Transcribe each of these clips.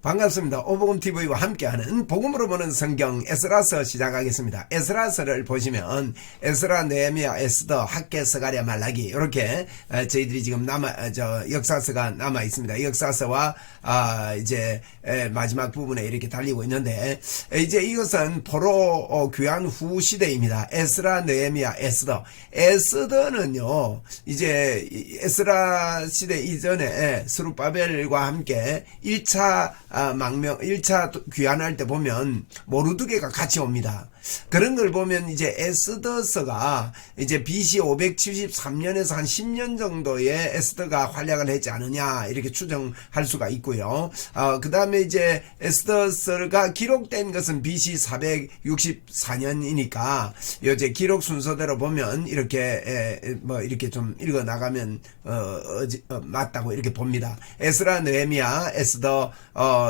반갑습니다. 오복음TV와 함께하는 복음으로 보는 성경 에스라서 시작하겠습니다. 에스라서를 보시면 에스라, 느헤미야, 에스더, 학개, 스가랴, 말라기 이렇게 저희들이 지금 역사서가 남아 있습니다. 역사서와 이제 마지막 부분에 이렇게 달리고 있는데, 이제 이것은 포로 귀환 후 시대입니다. 에스라, 느헤미야, 에스더. 에스더는요, 이제 에스라 시대 이전에 스룹바벨과 함께 1차 귀환할 때 보면 모르드게가 같이 옵니다. 그런 걸 보면 이제 에스더서가 이제 BC 573년에서 한 10년 정도의 에스더가 활약을 했지 않느냐 이렇게 추정할 수가 있고요. 그 다음에 이제 에스더서가 기록된 것은 BC 464년이니까 이제 기록 순서대로 보면 이렇게 이렇게 좀 읽어 나가면 맞다고 이렇게 봅니다. 에스라, 느헤미야, 에스더,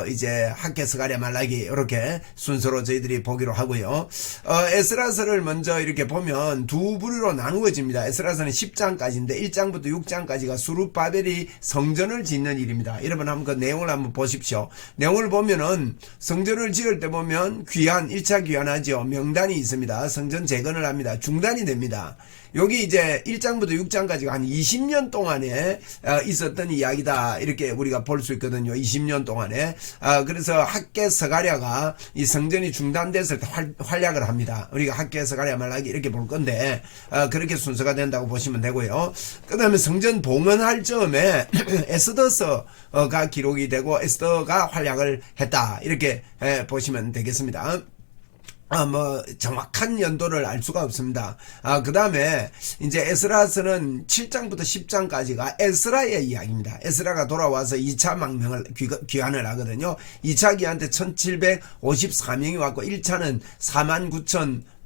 이제 학개, 스가랴, 말라기 이렇게 순서로 저희들이 보기로 하고요. 에스라서를 먼저 이렇게 보면 두 부류로 나누어집니다. 에스라서는 10장까지인데 1장부터 6장까지가 스룹바벨이 성전을 짓는 일입니다. 여러분 한번 그 내용을 한번 보십시오. 내용을 보면은 성전을 지을 때 보면 귀환, 1차 귀환하죠. 명단이 있습니다. 성전 재건을 합니다. 중단이 됩니다. 여기 이제 1장부터 6장까지가 한 20년 동안에 있었던 이야기다 이렇게 우리가 볼 수 있거든요. 20년 동안에. 그래서 학개, 스가랴가 이 성전이 중단됐을 때 활약을 합니다. 우리가 학개, 스가랴, 말라기 이렇게 볼 건데 그렇게 순서가 된다고 보시면 되고요. 그 다음에 성전 봉헌할 즈음에 에스더서가 기록이 되고 에스더가 활약을 했다 이렇게 보시면 되겠습니다. 정확한 연도를 알 수가 없습니다. 그 다음에 이제 에스라서는 7장부터 10장까지가 에스라의 이야기입니다. 에스라가 돌아와서 2차 망명을 귀환을 하거든요. 2차 귀환 때 1754명이 왔고 1차는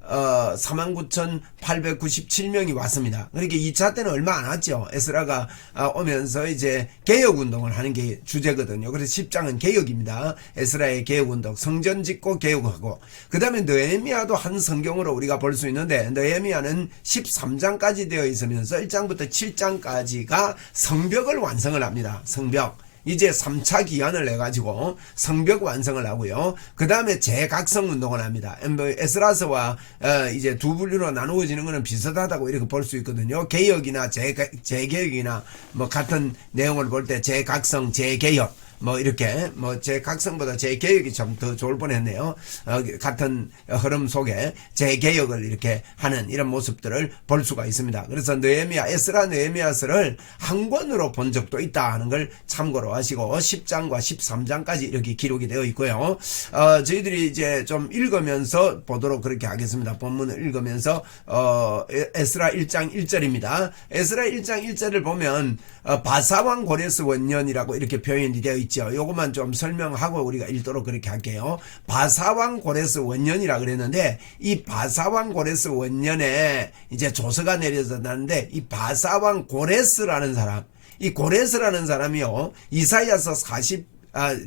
49,897명이 왔습니다. 그러니까 2차 때는 얼마 안 왔죠. 에스라가 오면서 이제 개혁운동을 하는 게 주제거든요. 그래서 10장은 개혁입니다. 에스라의 개혁운동, 성전 짓고 개혁하고. 그 다음에 느헤미야도 한 성경으로 우리가 볼 수 있는데, 느헤미야는 13장까지 되어 있으면서 1장부터 7장까지가 성벽을 완성을 합니다. 성벽. 이제 3차 기한을 내가지고 성벽 완성을 하고요. 그 다음에 재각성 운동을 합니다. 에스라서와 이제 두 분류로 나누어지는 것은 비슷하다고 이렇게 볼 수 있거든요. 개혁이나 재개혁이나 같은 내용을 볼 때 재각성, 재개혁. 이렇게, 재각성보다 재개혁이 좀 더 좋을 뻔했네요. 같은 흐름 속에 재개혁을 이렇게 하는 이런 모습들을 볼 수가 있습니다. 그래서 에스라, 느헤미야서를 한 권으로 본 적도 있다 하는 걸 참고로 하시고, 10장과 13장까지 이렇게 기록이 되어 있고요. 저희들이 이제 좀 읽으면서 보도록 그렇게 하겠습니다. 본문을 읽으면서, 에스라 1장 1절입니다. 에스라 1장 1절을 보면, 바사왕 고레스 원년이라고 이렇게 표현이 되어 있죠. 요것만 좀 설명하고 우리가 읽도록 그렇게 할게요. 바사왕 고레스 원년이라 그랬는데, 이 바사왕 고레스 원년에 이제 조서가 내려졌는데, 이 바사왕 고레스라는 사람, 이 고레스라는 사람이요, 이사야서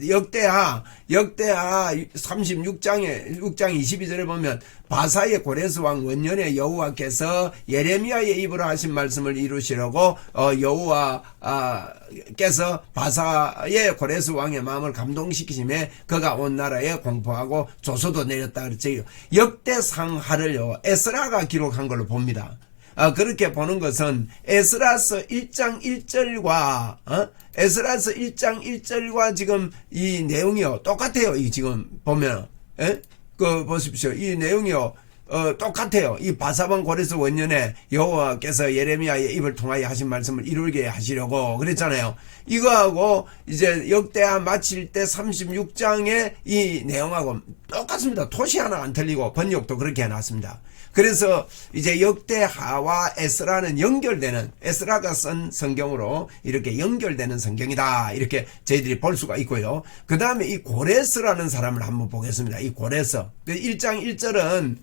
역대하 36장에 6장 22절에 보면 바사의 고레스 왕 원년에 여호와께서 예레미야의 입으로 하신 말씀을 이루시려고 여호와께서 바사의 고레스 왕의 마음을 감동시키심에 그가 온 나라에 공포하고 조서도 내렸다 그랬죠. 역대상하를요 에스라가 기록한 걸로 봅니다. 그렇게 보는 것은 에스라서 1장 1절과 에스라서 1장 1절과 지금 이 내용이요 똑같아요. 이 지금 보면 보십시오. 이 내용이요 똑같아요. 이 바사왕 고레스 원년에 여호와께서 예레미야의 입을 통하여 하신 말씀을 이루게 하시려고 그랬잖아요. 이거하고 이제 역대하 마칠 때 36장의 이 내용하고 똑같습니다. 토시 하나 안 틀리고 번역도 그렇게 해놨습니다. 그래서 이제 역대하와 에스라는 연결되는, 에스라가 쓴 성경으로 이렇게 연결되는 성경이다 이렇게 저희들이 볼 수가 있고요. 그 다음에 이 고레스라는 사람을 한번 보겠습니다. 이 고레스 1장 1절은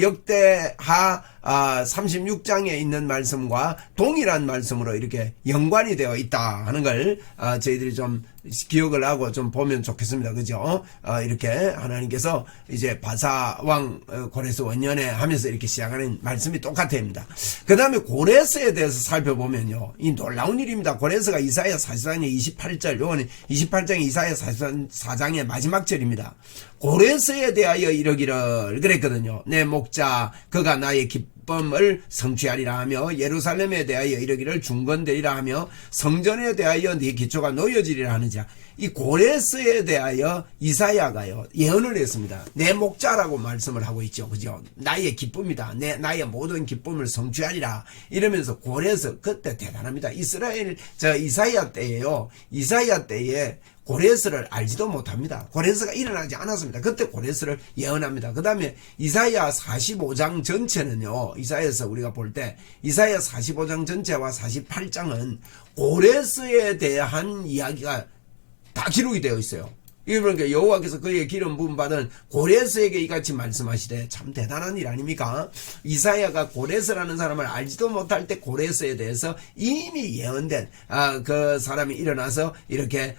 역대하 36장에 있는 말씀과 동일한 말씀으로 이렇게 연관이 되어 있다 하는 걸 저희들이 좀 기억을 하고 좀 보면 좋겠습니다. 그죠? 이렇게 하나님께서 이제 바사왕 고레스 원년에 하면서 이렇게 시작하는 말씀이 똑같습니다. 그 다음에 고레스에 대해서 살펴보면요. 이 놀라운 일입니다. 고레스가 이사야 44장의 28절, 요거는 28장의 이사야 44장의 마지막 절입니다. 고레스에 대하여 이러기를 그랬거든요. 내 목자 그가 나의 기쁨을 성취하리라 하며 예루살렘에 대하여 이러기를 중건되리라 하며 성전에 대하여 네 기초가 놓여지리라 하는자. 이 고레스에 대하여 이사야가요 예언을 했습니다. 내 목자라고 말씀을 하고 있죠. 그죠? 나의 기쁨이다. 나의 모든 기쁨을 성취하리라. 이러면서 고레스 그때 대단합니다. 이사야 때에요. 이사야 때에 고레스를 알지도 못합니다. 고레스가 일어나지 않았습니다. 그때 고레스를 예언합니다. 그 다음에 이사야 45장 전체는요. 이사야에서 우리가 볼 때 이사야 45장 전체와 48장은 고레스에 대한 이야기가 다 기록이 되어 있어요. 그러니까 여호와께서 그의 기름 부음 받은 고레스에게 이같이 말씀하시되 참 대단한 일 아닙니까? 이사야가 고레스라는 사람을 알지도 못할 때 고레스에 대해서 이미 예언된 그 사람이 일어나서 이렇게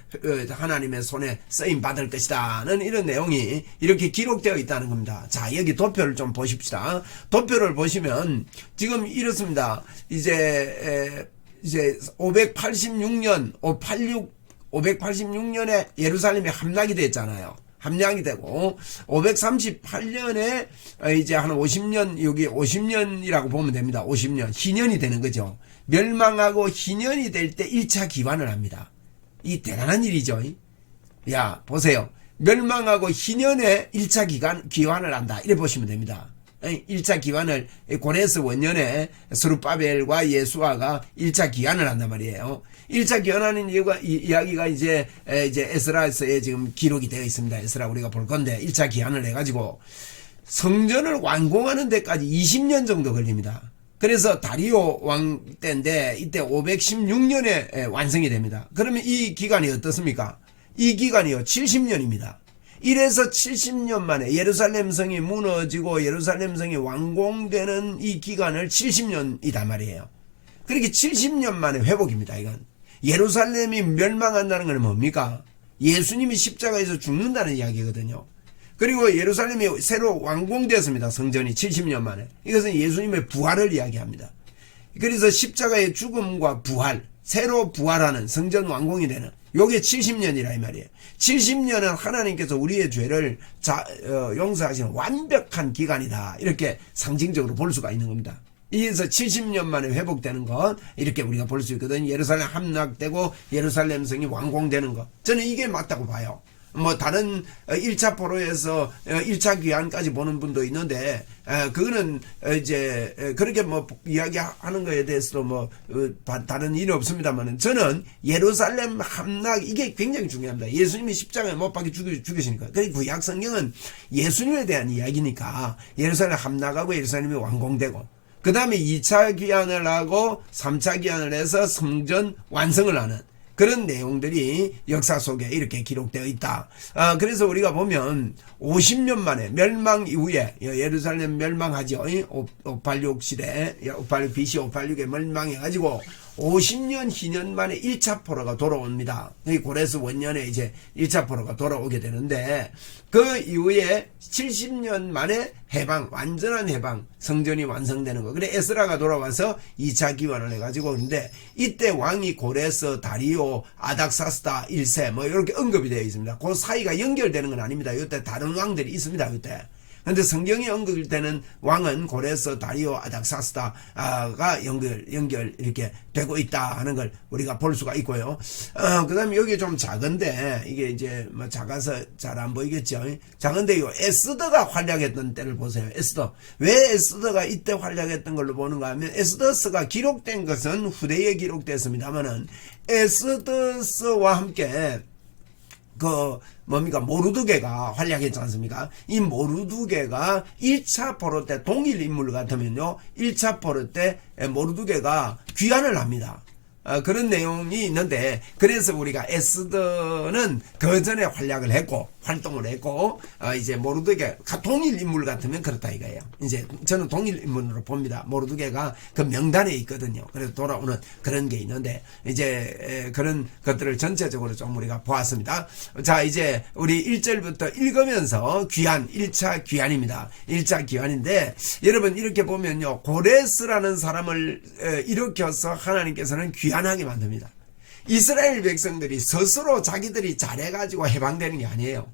하나님의 손에 쓰임 받을 것이다는 이런 내용이 이렇게 기록되어 있다는 겁니다. 자, 여기 도표를 좀 보십시다. 도표를 보시면 지금 이렇습니다. 이제 586년 586년에 예루살렘이 함락이 됐잖아요. 함락이 되고 538년에 이제 한 50년 여기 50년이라고 보면 됩니다. 50년 희년이 되는 거죠. 멸망하고 희년이 될 때 1차 기환을 합니다. 이 대단한 일이죠. 야 보세요. 멸망하고 희년에 1차 기환을 한다. 이래 보시면 됩니다. 1차 기환을 고레스 원년에 스룹바벨과 예수아가 1차 기환을 한단 말이에요. 1차 기원하는 이야기가 이제 에스라서에 지금 기록이 되어 있습니다. 에스라 우리가 볼 건데 1차 기한을 해가지고 성전을 완공하는 데까지 20년 정도 걸립니다. 그래서 다리오 왕 때인데 이때 516년에 완성이 됩니다. 그러면 이 기간이 어떻습니까? 이 기간이요 70년입니다. 이래서 70년 만에 예루살렘 성이 무너지고 예루살렘 성이 완공되는 이 기간을 70년이단 말이에요. 그렇게 70년 만에 회복입니다. 이건 예루살렘이 멸망한다는 건 뭡니까? 예수님이 십자가에서 죽는다는 이야기거든요. 그리고 예루살렘이 새로 완공되었습니다. 성전이 70년 만에. 이것은 예수님의 부활을 이야기합니다. 그래서 십자가의 죽음과 부활, 새로 부활하는 성전 완공이 되는 요게 70년이라 이 말이에요. 70년은 하나님께서 우리의 죄를 용서하시는 완벽한 기간이다. 이렇게 상징적으로 볼 수가 있는 겁니다. 이에서 70년 만에 회복되는 것 이렇게 우리가 볼 수 있거든. 예루살렘 함락되고 예루살렘 성이 완공되는 것 저는 이게 맞다고 봐요. 뭐 다른 1차 포로에서 1차 귀환까지 보는 분도 있는데 그거는 이제 그렇게 뭐 이야기하는 거에 대해서도 뭐 다른 일이 없습니다만 저는 예루살렘 함락 이게 굉장히 중요합니다. 예수님이 십자가에 못 박혀 죽으시니까. 그리고 구약 성경은 예수님에 대한 이야기니까 예루살렘 함락하고 예루살렘이 완공되고 그 다음에 2차 귀환을 하고 3차 귀환을 해서 성전 완성을 하는 그런 내용들이 역사 속에 이렇게 기록되어 있다. 그래서 우리가 보면 50년 만에 멸망 이후에 예루살렘 멸망하죠. 586 시대 586 BC 586에 멸망해가지고 50년 희년 만에 1차 포로가 돌아옵니다. 고레스 원년에 이제 1차 포로가 돌아오게 되는데 그 이후에 70년 만에 해방, 완전한 해방, 성전이 완성되는 거. 그래 에스라가 돌아와서 2차 기원을 해가지고 근데 이때 왕이 고레스, 다리오, 아닥사스다 1세 뭐 이렇게 언급이 되어 있습니다. 그 사이가 연결되는 건 아닙니다. 이때 다른 왕들이 있습니다. 이때. 근데 성경이 언급되는 왕은 고레스, 다리오, 아닥사스다가 연결 이렇게 되고 있다 하는 걸 우리가 볼 수가 있고요. 그 다음에 여기 좀 작은데 이게 이제 뭐 작아서 잘 안 보이겠죠. 작은데 요 에스더가 활약했던 때를 보세요. 에스더. 왜 에스더가 이때 활약했던 걸로 보는가 하면 에스더스가 기록된 것은 후대에 기록됐습니다만은 에스더스와 함께 모르드게가 활약했지 않습니까? 이 모르드게가 1차 포로 때 동일 인물 같으면요. 1차 포로 때 모르드게가 귀환을 합니다. 그런 내용이 있는데 그래서 우리가 에스더는 그 전에 활약을 했고 활동을 했고 이제 모르드게가 동일 인물 같으면 그렇다 이거예요. 이제 저는 동일 인물으로 봅니다. 모르드게가 그 명단에 있거든요. 그래서 돌아오는 그런 게 있는데 이제 그런 것들을 전체적으로 좀 우리가 보았습니다. 자, 이제 우리 1절부터 읽으면서 귀환 1차 귀환입니다. 1차 귀환인데 여러분 이렇게 보면요, 고레스라는 사람을 일으켜서 하나님께서는 귀환하게 만듭니다. 이스라엘 백성들이 스스로 자기들이 잘해가지고 해방되는 게 아니에요.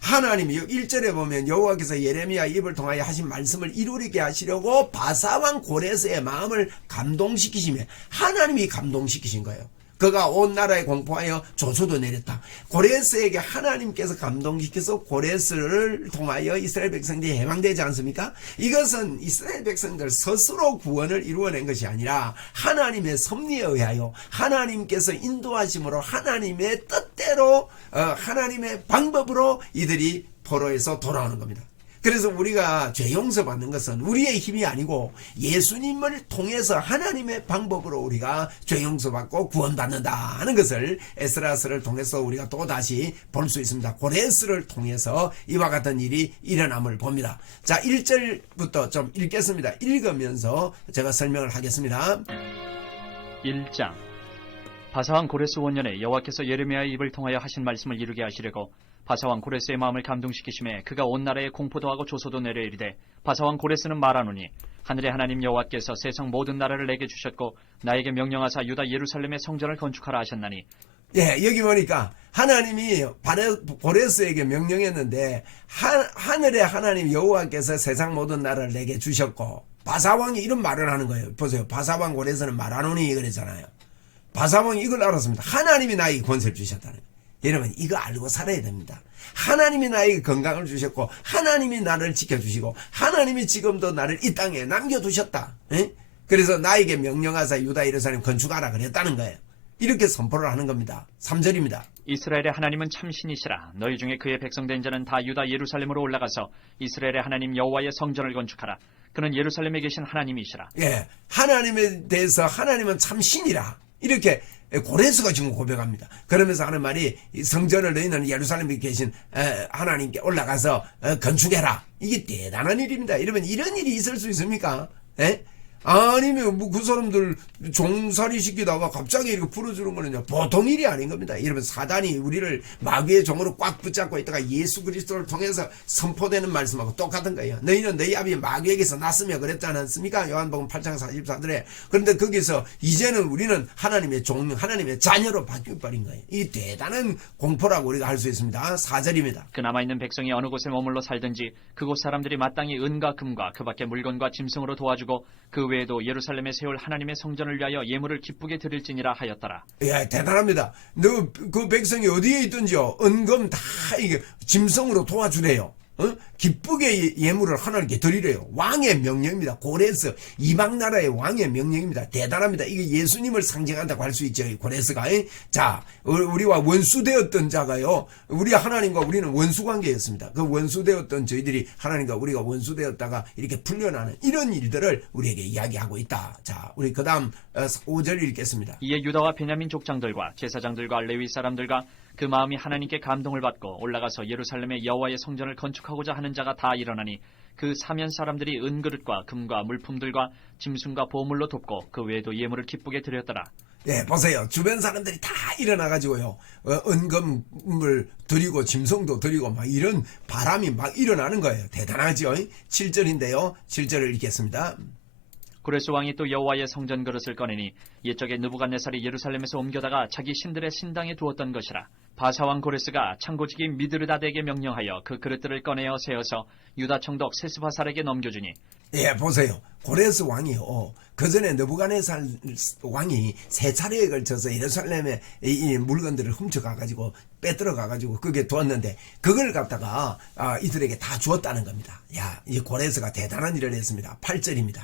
하나님이 1절에 보면 여호와께서 예레미야 입을 통하여 하신 말씀을 이루게 하시려고 바사왕 고레스의 마음을 감동시키시며 하나님이 감동시키신 거예요. 그가 온 나라에 공포하여 조소도 내렸다. 고레스에게 하나님께서 감동시켜서 고레스를 통하여 이스라엘 백성들이 해방되지 않습니까? 이것은 이스라엘 백성들 스스로 구원을 이루어낸 것이 아니라 하나님의 섭리에 의하여 하나님께서 인도하심으로 하나님의 뜻대로 하나님의 방법으로 이들이 포로에서 돌아오는 겁니다. 그래서 우리가 죄 용서받는 것은 우리의 힘이 아니고 예수님을 통해서 하나님의 방법으로 우리가 죄 용서받고 구원받는다 하는 것을 에스라서를 통해서 우리가 또다시 볼 수 있습니다. 고레스를 통해서 이와 같은 일이 일어남을 봅니다. 자, 1절부터 좀 읽겠습니다. 읽으면서 제가 설명을 하겠습니다. 1장. 바사왕 고레스 원년에 여호와께서 예레미야의 입을 통하여 하신 말씀을 이루게 하시려고 바사왕 고레스의 마음을 감동시키심에 그가 온 나라에 공포도 하고 조소도 내려 이르되 바사왕 고레스는 말하노니 하늘의 하나님 여호와께서 세상 모든 나라를 내게 주셨고 나에게 명령하사 유다 예루살렘의 성전을 건축하라 하셨나니. 예, 여기 보니까 하나님이 고레스에게 명령했는데 하늘의 하나님 여호와께서 세상 모든 나라를 내게 주셨고 바사왕이 이런 말을 하는 거예요. 보세요. 바사왕 고레스는 말하노니 그랬잖아요. 바사왕이 이걸 알았습니다. 하나님이 나에게 권세를 주셨다는 거예요. 여러분 이거 알고 살아야 됩니다. 하나님이 나에게 건강을 주셨고 하나님이 나를 지켜주시고 하나님이 지금도 나를 이 땅에 남겨두셨다. 에? 그래서 나에게 명령하사 유다 예루살렘 건축하라 그랬다는 거예요. 이렇게 선포를 하는 겁니다. 3절입니다. 이스라엘의 하나님은 참신이시라. 너희 중에 그의 백성된 자는 다 유다 예루살렘으로 올라가서 이스라엘의 하나님 여호와의 성전을 건축하라. 그는 예루살렘에 계신 하나님이시라. 예, 하나님에 대해서 하나님은 참신이라. 이렇게 고레스가 지금 고백합니다. 그러면서 하는 말이 성전을 너희는 예루살렘에 계신 하나님께 올라가서 건축해라. 이게 대단한 일입니다. 여러분 이런 일이 있을 수 있습니까? 에? 아니면 뭐 그 사람들 종살이 시키다가 갑자기 이렇게 풀어주는 거는요 보통 일이 아닌 겁니다. 여러분 사단이 우리를 마귀의 종으로 꽉 붙잡고 있다가 예수 그리스도를 통해서 선포되는 말씀하고 똑같은 거예요. 너희는 너희 아비 마귀에게서 났으며 그랬지 않았습니까? 요한복음 8장 44절에. 그런데 거기서 이제는 우리는 하나님의 종, 하나님의 자녀로 바뀌어버린 거예요. 이 대단한 공포라고 우리가 할 수 있습니다. 4절입니다. 그 남아있는 백성이 어느 곳에 머물러 살든지 그곳 사람들이 마땅히 은과 금과 그 밖에 물건과 짐승으로 도와주고 그 외에도 예루살렘에 세울 하나님의 성전을 위하여 예물을 기쁘게 드릴지니라 하였더라. 예, 대단합니다. 너 그 백성이 어디에 있든지요 은금 다 이게 짐승으로 도와주래요. 기쁘게 예물을 하나님께 드리래요. 왕의 명령입니다. 고레스 이방 나라의 왕의 명령입니다. 대단합니다. 이게 예수님을 상징한다고 할 수 있죠. 고레스가. 자, 우리와 원수되었던 자가요. 우리 하나님과 우리는 원수관계였습니다. 그 원수되었던 저희들이 하나님과 우리가 원수되었다가 이렇게 풀려나는 이런 일들을 우리에게 이야기하고 있다. 자, 우리 그 다음 5절 읽겠습니다. 이에 유다와 베냐민 족장들과 제사장들과 레위 사람들과 그 마음이 하나님께 감동을 받고 올라가서 예루살렘의 여호와의 성전을 건축하고자 하는 자가 다 일어나니 그 사면 사람들이 은그릇과 금과 물품들과 짐승과 보물로 돕고 그 외에도 예물을 기쁘게 드렸더라. 예, 보세요. 주변 사람들이 다 일어나가지고요. 은금을 드리고 짐승도 드리고 막 이런 바람이 막 일어나는 거예요. 대단하죠. 7절인데요. 7절을 읽겠습니다. 고레스 왕이 또 여호와의 성전 그릇을 꺼내니 옛적에 느부갓네살이 예루살렘에서 옮겨다가 자기 신들의 신당에 두었던 것이라. 바사왕 고레스가 창고지기 미드르다드에게 명령하여 그 그릇들을 꺼내어 세어서 유다 총독 세스바살에게 넘겨주니. 예, 보세요. 고레스 왕이요. 그 전에 느부갓네살 왕이 세 차례에 걸쳐서 예루살렘에 이 물건들을 훔쳐가가지고 빼들어가가지고 그게 두었는데 그걸 갖다가 이들에게 다 주었다는 겁니다. 야, 이 고레스가 대단한 일을 했습니다. 8절입니다.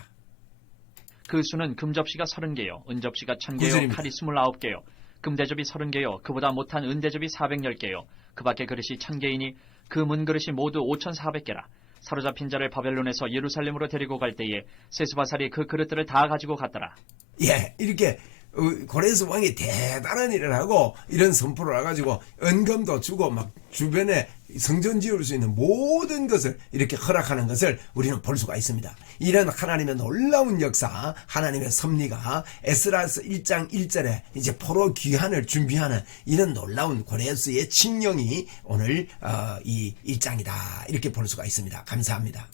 그 수는 금접시가 30개요, 은접시가 1000개요, 9절입니다. 칼이 29개요, 금대접이 30개요, 그보다 못한 은대접이 410개요, 그 밖에 그릇이 1000개이니 그 문그릇이 모두 5400개라. 사로잡힌 자를 바벨론에서 예루살렘으로 데리고 갈 때에 세스바살이 그 그릇들을 다 가지고 갔더라. 예, 이렇게 고레스 왕이 대단한 일을 하고 이런 선포를 해가지고 은금도 주고 막 주변에 성전 지을 수 있는 모든 것을 이렇게 허락하는 것을 우리는 볼 수가 있습니다. 이런 하나님의 놀라운 역사, 하나님의 섭리가 에스라서 1장 1절에 이제 포로 귀환을 준비하는 이런 놀라운 고레스의 칙령이 오늘 이 1장이다 이렇게 볼 수가 있습니다. 감사합니다.